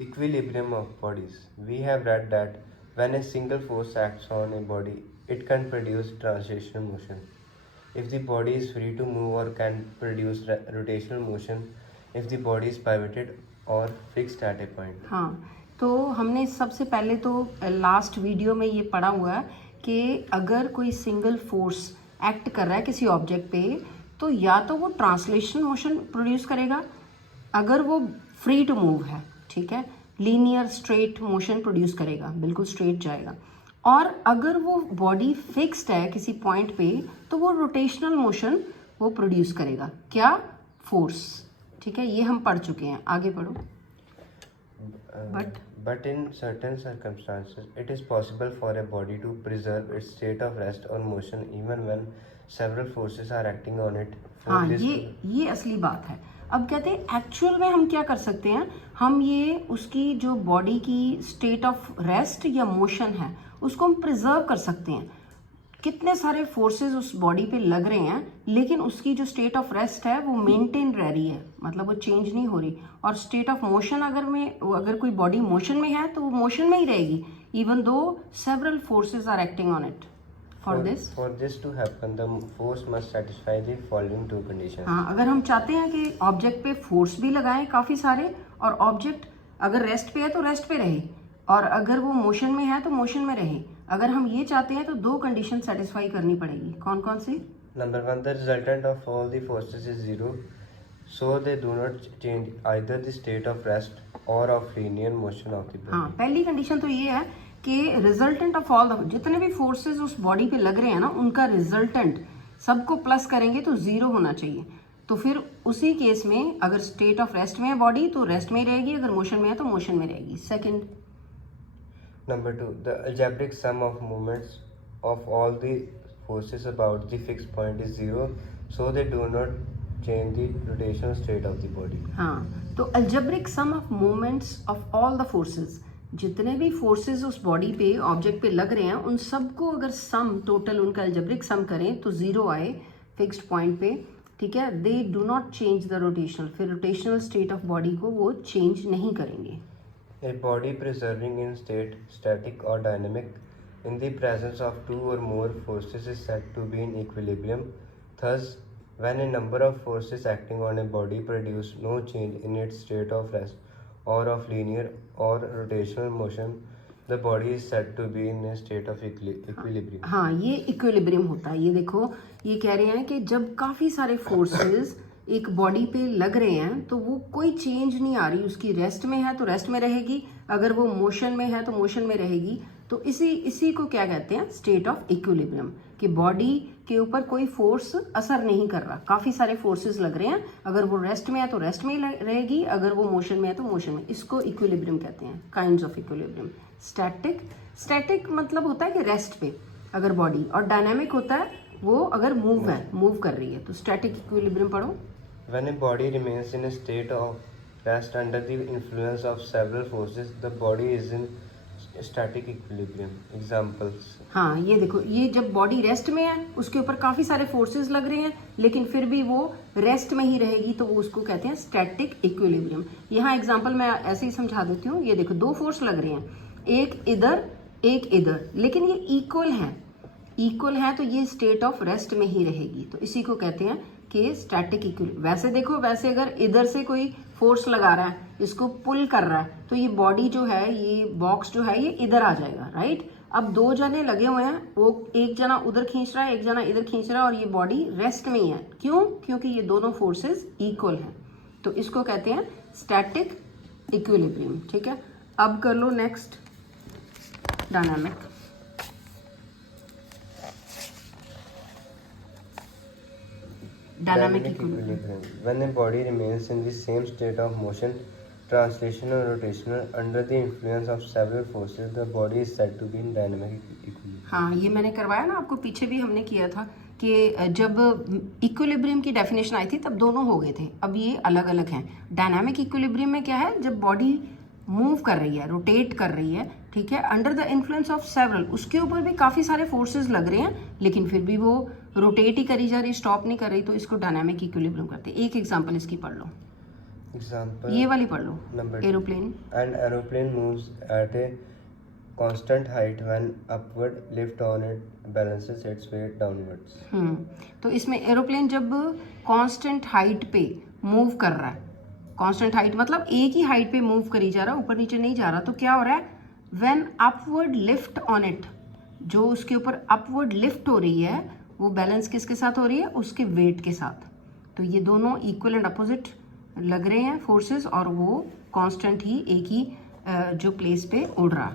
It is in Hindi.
Equilibrium of bodies. We have read that when a single force acts on a body, it can produce translational motion. If the body is free to move or can produce rotational motion if the body is pivoted or fixed at a point. हाँ, तो हमने सबसे पहले तो लास्ट वीडियो में ये पढ़ा हुआ है कि अगर कोई सिंगल फोर्स एक्ट कर रहा है किसी ऑब्जेक्ट पे तो या तो वो ट्रांसलेशन मोशन प्रोड्यूस करेगा अगर वो फ्री टू मूव है, ठीक है, लीनियर स्ट्रेट मोशन प्रोड्यूस करेगा, बिल्कुल स्ट्रेट जाएगा। और अगर वो बॉडी फिक्स्ड है किसी पॉइंट पे तो वो रोटेशनल मोशन वो प्रोड्यूस करेगा। क्या? फोर्स, ठीक है, ये हम पढ़ चुके हैं, आगे पढ़ो। But in certain circumstances, it is possible for a body to preserve its state of rest or motion even when several forces are acting on it. हाँ, ये असली बात है। अब कहते हैं एक्चुअल में हम क्या कर सकते हैं, हम ये उसकी जो बॉडी की स्टेट ऑफ रेस्ट या मोशन है उसको हम प्रिजर्व कर सकते हैं। कितने सारे फोर्सेस उस बॉडी पे लग रहे हैं लेकिन उसकी जो स्टेट ऑफ रेस्ट है वो मेंटेन रह रही है, मतलब वो चेंज नहीं हो रही। और स्टेट ऑफ मोशन अगर कोई बॉडी मोशन में है तो वो मोशन में ही रहेगी even though several forces are acting on it. For this to happen, the force must satisfy the following two conditions. हाँ, अगर हम चाहते हैं कि ऑब्जेक्ट पे फोर्स भी लगाएं काफ़ी सारे और ऑब्जेक्ट अगर रेस्ट पे है तो रेस्ट पे रहे और अगर वो मोशन में है तो मोशन में रहे, अगर हम ये चाहते हैं तो दो कंडीशन सेटिस्फाई करनी पड़ेगी। कौन कौन सी? Number 1, the resultant of all the forces is zero, so they do not change either the state of rest or of linear motion of the body. हाँ, पहली कंडीशन तो ये है कि रिजल्टेंट ऑफ ऑल द जितने भी फोर्सेस उस बॉडी पे लग रहे हैं ना उनका रिजल्टेंट सबको प्लस करेंगे तो जीरो होना चाहिए। तो फिर उसी केस में अगर स्टेट ऑफ रेस्ट में है बॉडी तो रेस्ट में ही रहेगी, अगर मोशन में है तो मोशन में रहेगी। Second, Number 2, the algebraic sum of moments of all the forces about the fixed point is zero, so they do not change the rotational state of the body. हाँ, तो algebraic sum of moments of all the forces, जितने भी फोर्सेस उस बॉडी पे ऑब्जेक्ट पे लग रहे हैं उन सबको अगर सम टोटल उनका अल्जेब्रिक सम करें तो जीरो आए फिक्स्ड पॉइंट पे, ठीक है। They do not change the rotational, फिर रोटेशनल स्टेट ऑफ बॉडी को वो चेंज नहीं करेंगे। A body preserving in state, static or dynamic, in the presence of two or more forces is said to be in equilibrium. Thus, when a number of forces acting on a body produce no change in its state of rest or of linear or rotational motion, the body is said to be in a state of equilibrium. हाँ, ये इक्विलिब्रियम होता है। ये देखो, ये कह रहे हैं कि जब काफ़ी सारे फोर्सेस एक बॉडी पे लग रहे हैं तो वो कोई चेंज नहीं आ रही, उसकी रेस्ट में है तो रेस्ट में रहेगी, अगर वो मोशन में है तो मोशन में रहेगी। तो इसी को क्या कहते हैं? स्टेट ऑफ इक्विलिब्रियम, कि बॉडी के ऊपर कोई फोर्स असर नहीं कर रहा, काफ़ी सारे फोर्सेस लग रहे हैं, अगर वो रेस्ट में है तो रेस्ट में ही रहेगी, अगर वो मोशन में है तो मोशन में। इसको इक्विलिब्रियम कहते हैं, काइंड्स ऑफ इक्विलिब्रियम। स्टैटिक मतलब होता है कि रेस्ट पे अगर बॉडी, और डायनामिक होता है वो अगर मूव कर रही है। तो स्टैटिक इक्विलिब्रियम पढ़ो। When a body remains in a state of rest under the influence of several forces, the body is in static equilibrium. Examples. हाँ, ये देखो, ये जब बॉडी रेस्ट में है उसके ऊपर काफ़ी सारे फोर्सेस लग रहे हैं लेकिन फिर भी वो रेस्ट में ही रहेगी तो वो उसको कहते हैं स्टैटिक इक्विलिब्रियम। यहाँ एग्जांपल मैं ऐसे ही समझा देती हूँ। ये देखो, दो फोर्स लग रहे हैं, एक इधर एक इधर, लेकिन ये इक्वल है तो ये स्टेट ऑफ रेस्ट में ही रहेगी, तो इसी को कहते हैं कि स्टैटिक इक्विलिब्रियम। वैसे देखो, वैसे अगर इधर से कोई फोर्स लगा रहा है, इसको पुल कर रहा है, तो ये बॉडी जो है, ये बॉक्स जो है, ये इधर आ जाएगा, राइट। अब दो जने लगे हुए हैं, वो एक जना उधर खींच रहा है, एक जना इधर खींच रहा है, और ये बॉडी रेस्ट में ही है। क्यों? क्योंकि ये दोनों फोर्सेस इक्वल हैं, तो इसको कहते हैं स्टैटिक इक्विलिब्रियम, ठीक है। अब कर लो next, dynamic. Dynamic equilibrium. When a body remains in the same state of motion, translational or rotational, under the influence of several forces, the body is said to be in dynamic equilibrium. हाँ, ये मैंने करवाया ना आपको, पीछे भी हमने किया था कि जब इक्विलिब्रियम की डेफिनेशन आई थी तब दोनों हो गए थे, अब ये अलग अलग हैं। डायनामिक इक्विलिब्रियम में क्या है? जब बॉडी मूव कर रही है, रोटेट कर रही है, ठीक है, under the influence of several, उसके ऊपर भी काफ़ी सारे फोर्सेस लग रहे हैं लेकिन फिर भी वो रोटेट ही करी जा रही, स्टॉप नहीं कर रही, तो इसको डायनामिक इक्विलिब्रियम करते हैं। एक एग्जांपल इसकी पढ़ लो। Example. ये वाली पढ़ लो, Number 2. Aeroplane. An aeroplane moves at a constant height when upward lift on it balances its weight downwards. तो इसमें एरोप्लेन जब कांस्टेंट हाइट पे मूव कर रहा है, कांस्टेंट हाइट मतलब एक ही हाइट पे मूव करी जा रहा है, ऊपर नीचे नहीं जा रहा, तो क्या हो रहा है, when upward lift on it, जो उसके ऊपर अपवर्ड लिफ्ट हो रही है वो बैलेंस किसके साथ हो रही है, उसके वेट के साथ। तो ये दोनों इक्वल एंड अपोजिट लग रहे हैं फोर्सेस, और वो कांस्टेंट ही एक ही जो प्लेस पे उड़ रहा है।